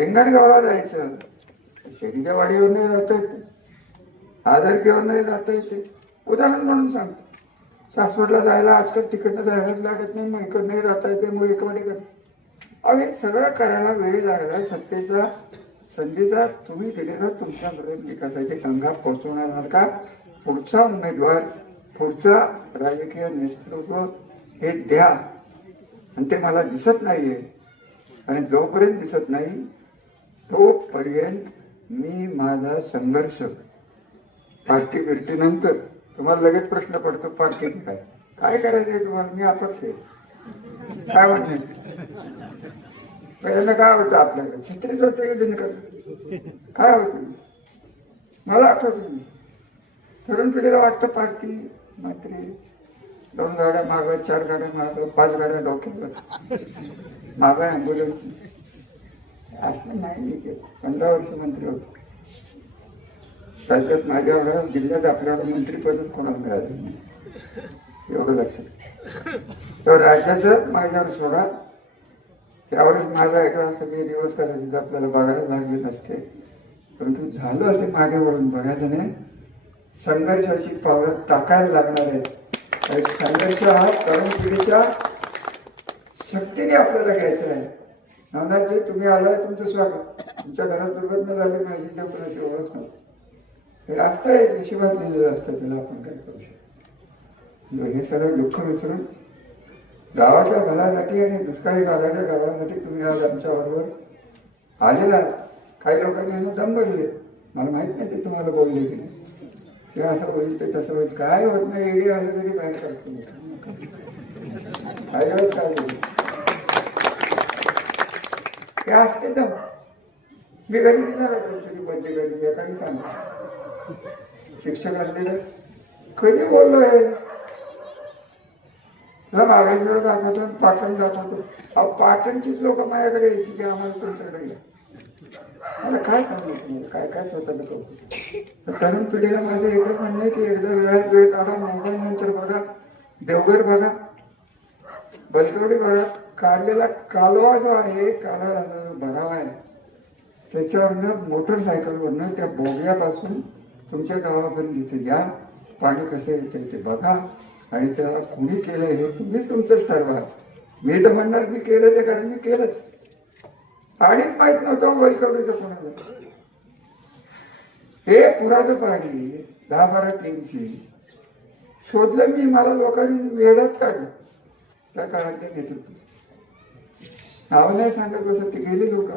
हिंगणगावला जायचं, शेरीच्या वाडीवर नाही जाता येते, आदरकीवर नाही जाता येते. उदाहरण म्हणून सांगतो, सासवडला जायला आजकाल तिकडनं जायलाच लागत नाही, मग इकडं नाही जाता येते, मग इकडे कर. अहो हे सगळं करायला वेळ लागला. सत्तेचा संधीचा तुम्ही दिलेला तुमच्यापर्यंत विकासाची गंगा पोहोचवणार का? पुढचा उमेदवार, पुढचा राजकीय नेतृत्व हे द्या. आणि ते मला दिसत नाहीये. आणि जोपर्यंत दिसत नाही तोपर्यंत मी माझा संघर्ष पार्टी फिरतीनंतर तुम्हाला लगेच प्रश्न पडतो, पार्टी काय काय करायचंय तुम्हाला? मी अपक्ष आहे. काय म्हणणे पहिल्यांदा काय होतं आपल्याकडे चित्रित होते की दिनकर काय होतं मला आठवत. तरुण पिढीला वाटतं पार्टी मंत्री, 2 गाड्या माग, 4 गाड्या माग, 5 गाड्या डोक्यावर माग, ॲम्ब्युलन्स. असं नाही. मी केलं 15 वर्ष मंत्री होतो. राज्यात माझ्या एवढ्या जिल्ह्यात आपल्याला मंत्रीपदच कोणाला मिळालं नाही, एवढं लक्षात. तर राज्याचं माझ्यावर सोडा. त्यावेळेस माझा एका सगळे दिवस कदाचित आपल्याला बघायला लागले नसते, परंतु झालं ते मागे वळून बघायचं नाही. संघर्षाची पावलं टाकायला लागणार आहे. आणि संघर्ष हा तरुण पिढीच्या शक्तीने आपल्याला घ्यायचा आहे. नवनाथजी तुम्ही आलाय, तुमचं स्वागत. तुमच्या घरात दुर्घटना झाली, माझी कोणाची ओळख नाही. हे असतंय, नशिबात लिहिलेलं असतं, त्याला आपण काय करू शकतो. हे सगळं दुःख विसरून गावाच्या भल्यासाठी आणि दुष्काळी भागाच्या गावासाठी तुम्ही आज आमच्या बरोबर आलेला. काही लोकांनी यांना दम भरले, मला माहित नाही ते तुम्हाला बोलले की नाही, ते असं होईल ते तसं होईल. काय होत नाही, एडी आलं तरी बाहेर काढतो. काय होत काय ते असते दम. मी घरी दिला तुमची बंदी घरी एखादी सांग शिक्षक असलेलं कधी बोललोय ना मागेजवळ दाखवतो, पाटण दाखवतो. अहो पाटणचीच लोक माझ्याकडे यायची की आम्हाला तुमच्याकडे या. मला काय सांगितलं, काय काय स्वतःला कळतो. तरुण पिढीला माझं एकच म्हणणं आहे की एकदा वेळात वेळ काढा, मोबाईल नंतर बघा, देवघर बघा, बलकवडी बघा. काढलेला कालवा जो आहे, कालवा भरावा आहे, त्याच्यावरनं मोटरसायकलवरनं त्या बोगव्यापासून तुमच्या गावापर्यंत इथे या. पाणी कसं येतं ते बघा. आणि त्याला कोणी केलं हे तुम्हीच तुमचंच ठरवा. मी तर म्हणणार मी केलं ते, कारण मी केलंच. पाणीच माहित नव्हतं वलकवडीचं कोणाला. हे पुराचं पाणी 10-12 टीमची शोधलं मी. मला लोकांनी वेळात काढलं त्या काळातल्या नेतृत्व. नाव नाही सांगत बसत, ते गेले लोक.